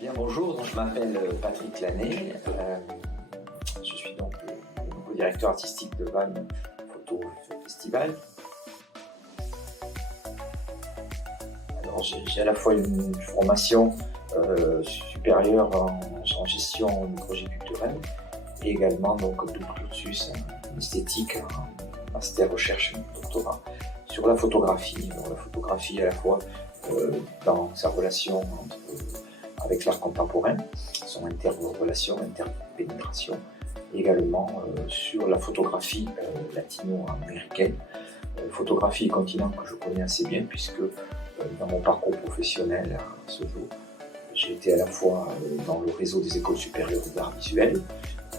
Bien, bonjour, donc je m'appelle Patrick Lanet, je suis donc le nouveau directeur artistique de Vannes Photo Festival. Alors j'ai à la fois une formation supérieure en gestion de projets culturels et également donc un double cursus en esthétique, un master recherche et doctorat sur la photographie. Alors, la photographie à la fois dans sa relation avec l'art contemporain, son interrelation, interpénétration, également sur la photographie latino-américaine, photographie et continent que je connais assez bien puisque dans mon parcours professionnel à ce jour, j'ai été à la fois dans le réseau des écoles supérieures d'art visuel,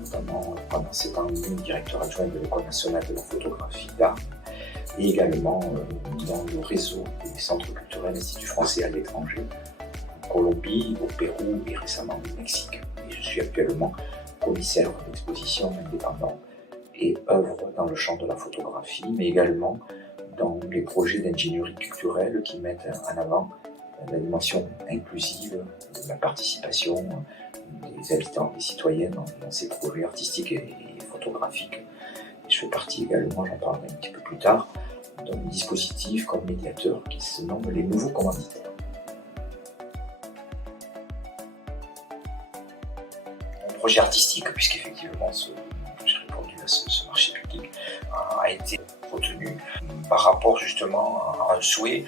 notamment pendant 7 ans et demi directeur adjoint de l'École nationale de la photographie d'art, et également dans le réseau des centres culturels Institut français à l'étranger, Colombie, au Pérou et récemment au Mexique. Et je suis actuellement commissaire d'exposition indépendant et œuvre dans le champ de la photographie, mais également dans les projets d'ingénierie culturelle qui mettent en avant la dimension inclusive, la participation des habitants, des citoyens dans ces projets artistiques et photographiques. Et je fais partie également, j'en parlerai un petit peu plus tard, d'un dispositif comme médiateur qui se nomme les nouveaux commanditaires. Projet artistique, puisqu'effectivement j'ai répondu à ce marché public, a été retenu par rapport justement à un souhait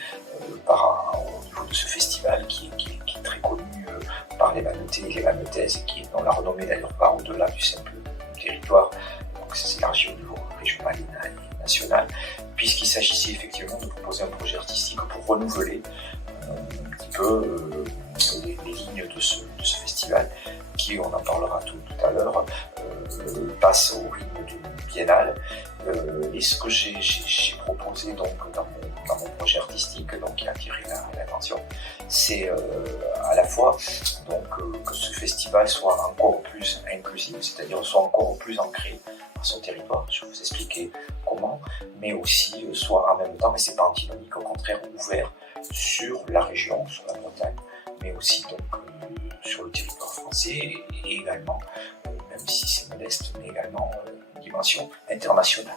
au niveau de ce festival qui est très connu par les Vannaitais et les Vannaises et dont la renommée d'ailleurs va au-delà du simple territoire, donc ça s'élargit au niveau régional et national, puisqu'il s'agissait effectivement de proposer un projet artistique pour renouveler un petit peu les lignes de ce festival qui, on en parlera tout à l'heure, passe au rythme d'une biennale. Et ce que j'ai proposé donc dans mon projet artistique, donc qui a attiré l'attention, c'est à la fois donc que ce festival soit encore plus inclusif, c'est-à-dire soit encore plus ancré à son territoire. Je vais vous expliquer comment, mais aussi soit en même temps, mais c'est pas antinomique, au contraire ouvert sur la région, sur la Bretagne, mais aussi donc sur le territoire français et également, même si c'est modeste, mais également une dimension internationale.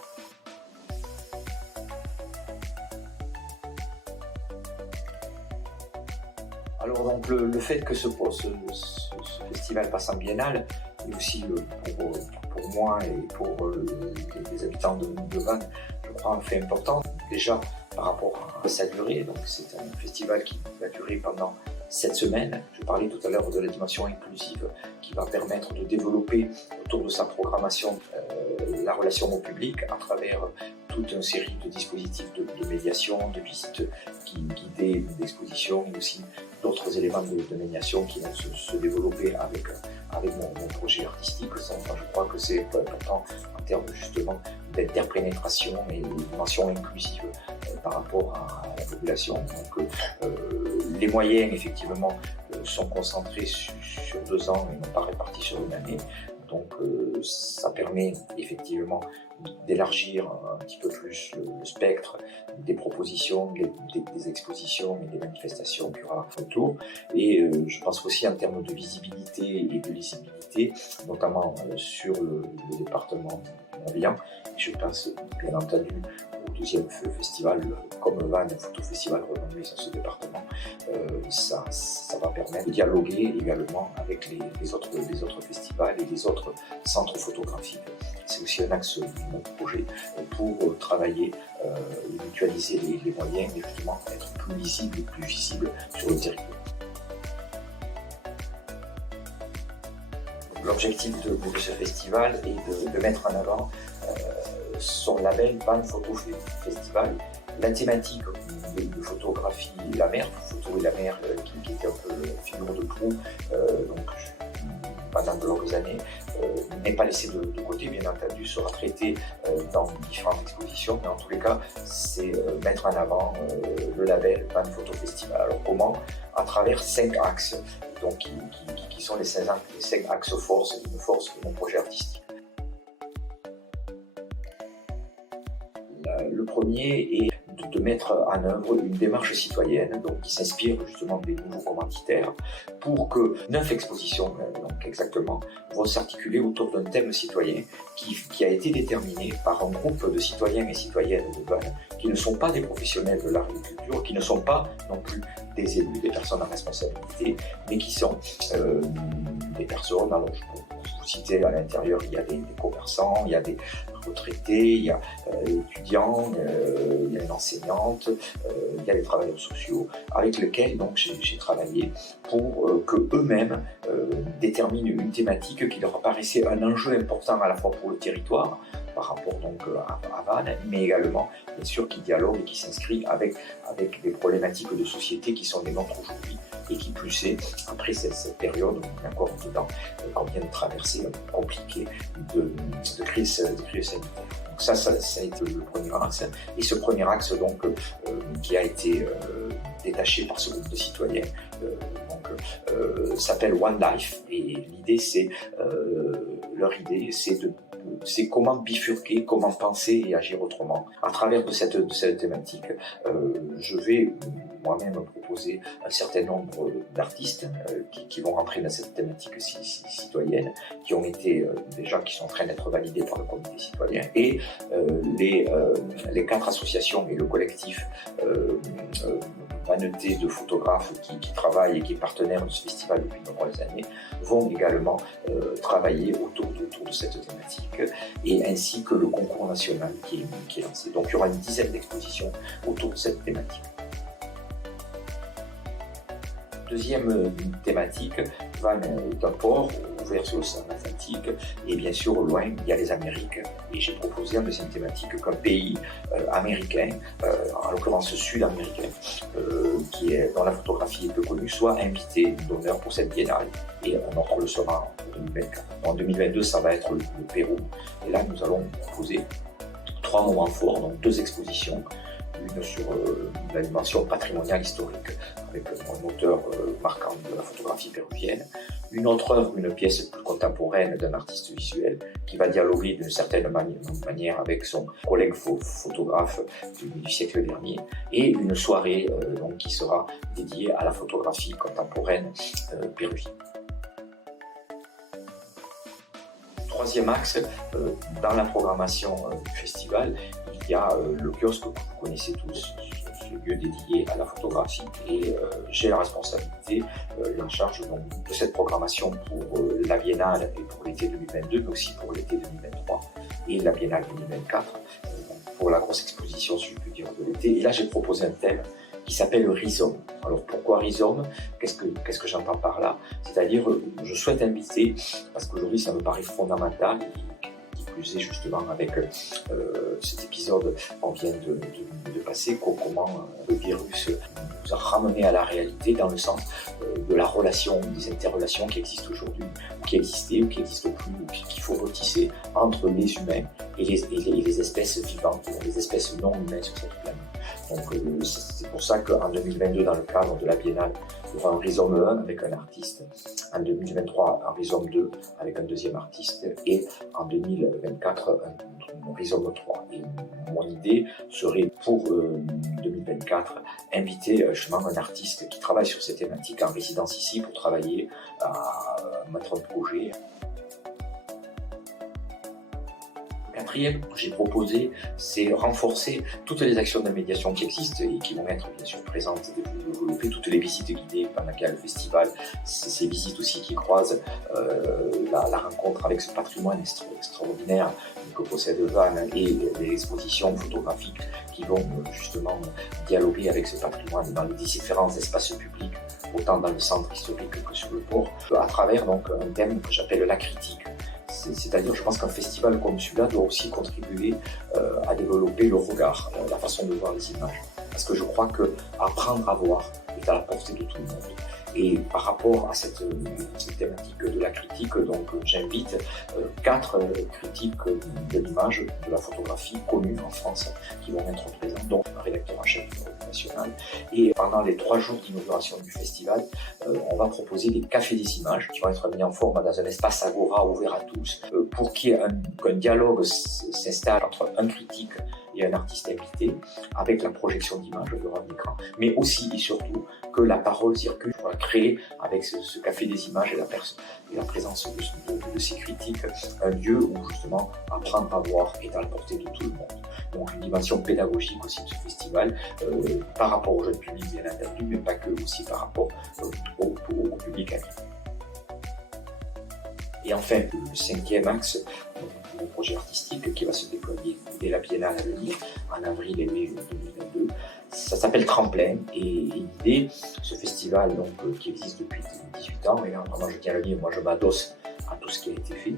Alors donc le fait que ce festival passe en biennale est aussi pour moi et pour les habitants de Vannes, je crois, un fait important. Déjà par rapport à sa durée, donc c'est un festival qui va durer pendant 7 semaines. Je parlais tout à l'heure de la dimension inclusive qui va permettre de développer autour de sa programmation la relation au public à travers toute une série de dispositifs de médiation, de visites guidées, d'expositions et aussi d'autres éléments de médiation qui vont se développer avec mon projet artistique. Ça, je crois que c'est important en termes justement d'interpénétration et de dimension inclusive par rapport à la population. Donc, les moyens effectivement sont concentrés sur 2 ans et non pas répartis sur une année. Donc ça permet effectivement d'élargir un petit peu plus le spectre des propositions, des expositions et des manifestations qu'il y aura autour. Et je pense aussi en termes de visibilité et de lisibilité, notamment sur le département Morbihan. Je pense bien entendu au deuxième festival comme Vannes Photo Festival renommé sur ce département. Ça va permettre de dialoguer également avec les autres festivals et les autres centres photographiques. C'est aussi un axe de mon projet pour travailler et mutualiser les moyens et justement être plus lisible et plus visible sur le territoire. L'objectif de ce festival est de mettre en avant son label Vannes Photo Festival, la thématique de photographie et la mer, photo et la mer qui était un peu figure de proue pendant de longues années, n'est pas laissé de côté, bien entendu, sera traité dans différentes expositions, mais en tous les cas, c'est mettre en avant le label Vannes Photo Festival. Alors comment? À travers 5 axes, donc qui sont les 5 axes force de mon projet artistique. Le premier est de mettre en œuvre une démarche citoyenne donc, qui s'inspire justement des nouveaux commanditaires pour que 9 expositions, donc exactement, vont s'articuler autour d'un thème citoyen qui a été déterminé par un groupe de citoyens et citoyennes de Vannes qui ne sont pas des professionnels de l'art et de la culture, qui ne sont pas non plus des élus, des personnes à responsabilité, mais qui sont des personnes, alors je peux vous citer à l'intérieur, il y a des commerçants, il y a des retraités, il y a étudiants, il y a une enseignante, il y a des travailleurs sociaux, avec lesquels donc j'ai travaillé pour que eux-mêmes déterminent une thématique qui leur apparaissait un enjeu important à la fois pour le territoire, par rapport donc à Vannes, mais également, bien sûr, qui dialogue et qui s'inscrit avec des problématiques de société qui sont les nôtres aujourd'hui et qui plus est, après cette période, on est encore dedans, qu'on vient de traverser, compliquée de crise sanitaire. Donc ça a été le premier axe. Et ce premier axe, donc, qui a été détaché par ce groupe de citoyens, s'appelle One Life. Et l'idée, leur idée, c'est comment bifurquer, comment penser et agir autrement. À travers de cette thématique, je vais moi-même proposer un certain nombre d'artistes qui vont rentrer dans cette thématique citoyenne, qui sont en train d'être validés par le comité citoyen, et les 4 associations et le collectif Vanneté de photographes qui travaillent et qui est partenaire de ce festival depuis de nombreuses années vont également travailler autour de cette thématique, et ainsi que le concours national qui est lancé. Donc il y aura une dizaine d'expositions autour de cette thématique. Deuxième thématique, Vannes est un port ouvert sur l'océan Atlantique, et bien sûr au loin il y a les Amériques, et j'ai proposé en deuxième thématique qu'un pays américain, en l'occurrence sud-américain, dont la photographie est peu connue, soit invité d'honneur pour cette biennale, et on le sera en 2024. En 2022 ça va être le Pérou, et là nous allons proposer 3 moments forts, donc 2 expositions, une sur la dimension patrimoniale historique avec un auteur marquant de la photographie péruvienne, une autre œuvre, une pièce plus contemporaine d'un artiste visuel qui va dialoguer d'une certaine manière avec son collègue photographe du siècle dernier, et une soirée donc, qui sera dédiée à la photographie contemporaine péruvienne. Troisième axe, dans la programmation du festival, il y a le kiosque que vous connaissez tous, ce lieu dédié à la photographie, et j'ai la responsabilité, la charge donc, de cette programmation pour la Biennale et pour l'été 2022, mais aussi pour l'été 2023 et la Biennale 2024, pour la grosse exposition, si je peux dire, de l'été. Et là, j'ai proposé un thème qui s'appelle Rhizome. Alors pourquoi Rhizome? Qu'est-ce que j'entends par là? C'est-à-dire, je souhaite inviter, parce qu'aujourd'hui ça me paraît fondamental, qui plus est justement avec cet épisode qu'on vient de passer, comment le virus nous a ramené à la réalité dans le sens de la relation, des interrelations qui existent aujourd'hui, ou qui existaient, ou qui n'existent plus, ou qu'il faut retisser entre les humains et les espèces vivantes, les espèces non humaines sur cette planète. Donc c'est pour ça qu'en 2022, dans le cadre de la Biennale, il y aura un Rhizome 1 avec un artiste, en 2023 un Rhizome 2 avec un deuxième artiste, et en 2024 un Rhizome 3. Et mon idée serait pour 2024 inviter justement un artiste qui travaille sur ces thématiques en résidence ici pour travailler à mettre un projet. Quatrième que j'ai proposé, c'est renforcer toutes les actions de médiation qui existent et qui vont être bien sûr présentes, développer toutes les visites guidées pendant qu'il y a le festival, ces visites aussi qui croisent la rencontre avec ce patrimoine extraordinaire que possède Vannes, et les expositions photographiques qui vont justement dialoguer avec ce patrimoine dans les différents espaces publics, autant dans le centre historique que sur le port, à travers donc un thème que j'appelle la critique. C'est-à-dire, je pense qu'un festival comme celui-là doit aussi contribuer à développer le regard, la façon de voir les images. Parce que je crois qu'apprendre à voir est à la portée de tout le monde. Et par rapport à cette thématique de la critique, donc j'invite 4 critiques de l'image, de la photographie connus en France qui vont être présents, dont un rédacteur en chef national. Et pendant les 3 jours d'inauguration du festival, on va proposer des cafés des images qui vont être mis en forme dans un espace agora ouvert à tous pour qu'un dialogue s'installe entre un critique et un artiste invité, avec la projection d'images devant l'écran, mais aussi et surtout que la parole circule. On va créer avec ce café des images et la présence de ces critiques un lieu où justement apprendre à voir est à la portée de tout le monde. Donc une dimension pédagogique aussi de ce festival, par rapport au jeune public bien entendu, mais pas que, aussi par rapport au public adulte. Et enfin, le cinquième axe, mon projet artistique qui va se déployer dès la biennale à venir, en avril et mai 2022, ça s'appelle Tremplin. Et l'idée, ce festival donc, qui existe depuis 18 ans, et là vraiment je tiens à le dire, moi je m'adosse à tout ce qui a été fait.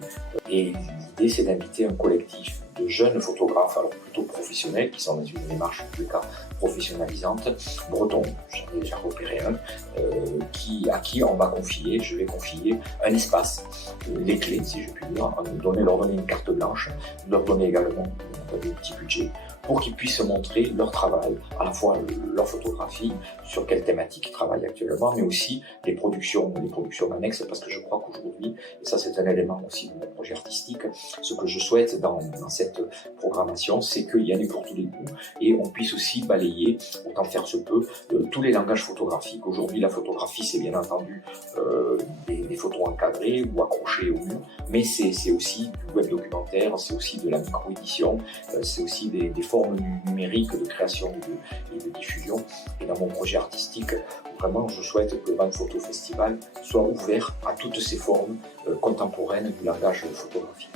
Et l'idée, c'est d'inviter un collectif de jeunes photographes, alors plutôt professionnels, qui sont dans une démarche, en tous les cas, professionnalisante, bretons, j'en ai déjà repéré un, à qui je vais confier un espace, les clés, si je puis dire, leur donner une carte blanche, leur donner également un petit budget, pour qu'ils puissent montrer leur travail, à la fois leur photographie, sur quelle thématique ils travaillent actuellement, mais aussi les productions annexes, parce que je crois qu'aujourd'hui, et ça c'est un élément aussi de mon projet artistique, ce que je souhaite dans cette programmation, c'est qu'il y en ait pour tous les goûts, et on puisse aussi balayer, autant faire se peut, tous les langages photographiques. Aujourd'hui, la photographie, c'est bien entendu des photos encadrées ou accrochées au mur, mais c'est aussi du web documentaire, c'est aussi de la micro-édition, c'est aussi des formes numériques de création et de diffusion. Et dans mon projet artistique, vraiment, je souhaite que le Van Photo Festival soit ouvert à toutes ces formes contemporaines du langage photographique.